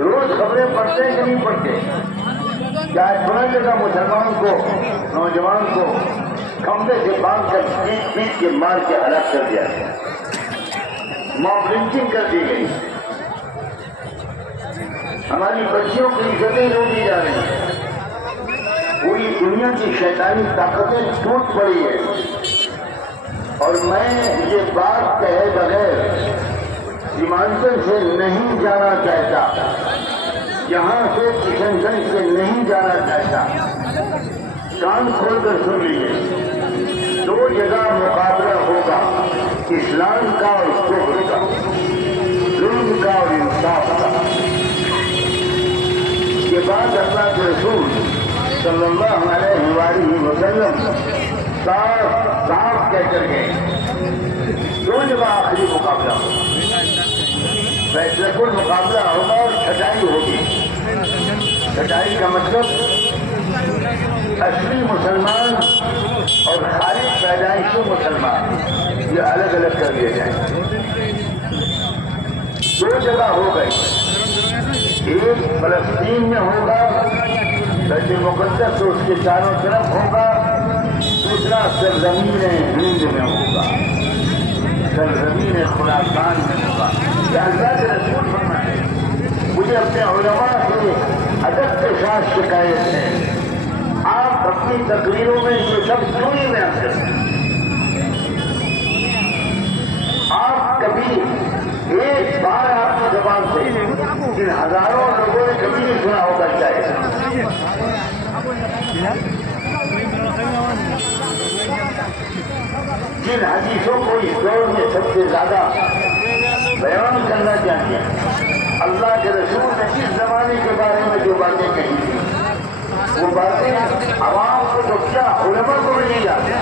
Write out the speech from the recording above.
روز خبریں پڑھتے کہ نہیں پڑھتے؟ چاہے سنا جگہ مسلمان کو، نوجوان کو کمرے سے باندھ کر پیٹ پیٹ کے مار کے ہلاک کر دیا گیا، موب لنچنگ کر دی گئی، ہماری بچیوں کی عزتیں لوٹی جا رہی ہیں، پوری دنیا کی شیطانی طاقتیں ٹوٹ پڑی ہے۔ اور میں یہ بات کہے بغیر سیمانچل سے نہیں جانا چاہتا، یہاں سے کشن گنج سے نہیں جانا چاہتا۔ کان کھول کر سن لیجیے، دو جگہ مقابلہ ہوگا، اسلام کا اور کفر کا، ظلم کا اور انصاف کا۔ یہ بات اللہ کے رسول صلی اللہ علیہ وآلہ وسلم صاف کہہ کر گئے۔ دو جگہ آخری مقابلہ ہوگا، فیصلہ کن مقابلہ ہوگا اور چھٹائی ہوگی۔ چھٹائی کا مطلب اصلی مسلمان اور خالص پیدائشی مسلمان یہ الگ الگ کر دیے جائیں۔ دو جگہ ہو گئی، ایک فلسطین میں ہوگا، بیت المقدس اس کے چاروں طرف ہوگا، دوسرا سرزمین ہند میں ہوگا، سرزمین خراسان میں ہوگا۔ یہ اللہ کے رسول فرمائے۔ مجھے اپنے علماء سے ادب کے ساتھ شکایت ہے، آپ اپنی تقریروں میں یہ سب کیوں نہیں بیان کرتے؟ آپ کبھی ایک بار آپ کی زبان سے جن ہزاروں لوگوں نے کبھی نہیں سنا ہوگا چاہے جن حدیثوں کو اس دور میں سب سے زیادہ بیان کرنا چاہتے ہیں، اللہ کے رسول نے اس زمانے کے بارے میں جو باتیں کہی تھی وہ باتیں عوام کو تو کیا علماء کو بھی نہیں جاتے۔